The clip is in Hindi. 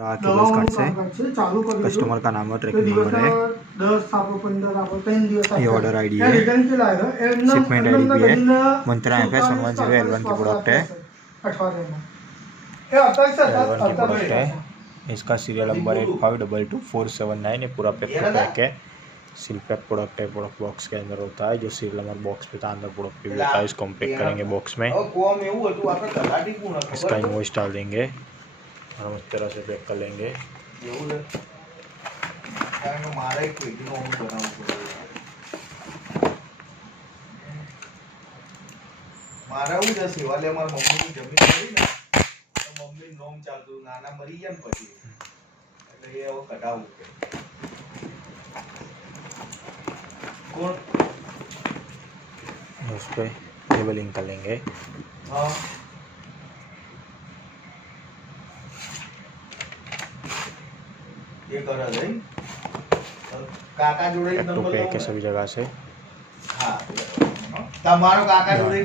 केबल्स कार्ड से कस्टमर का नाम और ट्रैकिंग नंबर है। ये ऑर्डर आईडी है, शिपमेंट आईडी भी है। मंत्रा FS 110L1 की प्रोडक्ट है, L1 की प्रोडक्ट है। इसका सीरियल नंबर 85222479। ये पूरा पैक है, सील पैक प्रोडक्ट है। प्रोडक्ट बॉक्स के अंदर होता है, जो सीरियल नंबर बॉक्स पे था अंदर प्रोडक्ट पे भी होता है। इसको हम पैक करेंगे बॉक्स में, इसका इनवॉइस डाल देंगे और हम इस तरह से पैक कर लेंगे। मारा હું જ સેવાલે માર મમ્મીની જમીન પડી ને તો મમ્મી નોમ ચાલતું નાના મરી ગયા ને પછી એટલે એ હવે કઢાવવું કે કોણ उस पर लेबलिंग कर लेंगे। हाँ ये करा दे काका जोड़े पैक नंबर है सभी जगह से। हाँ તમારો કાકા જોડે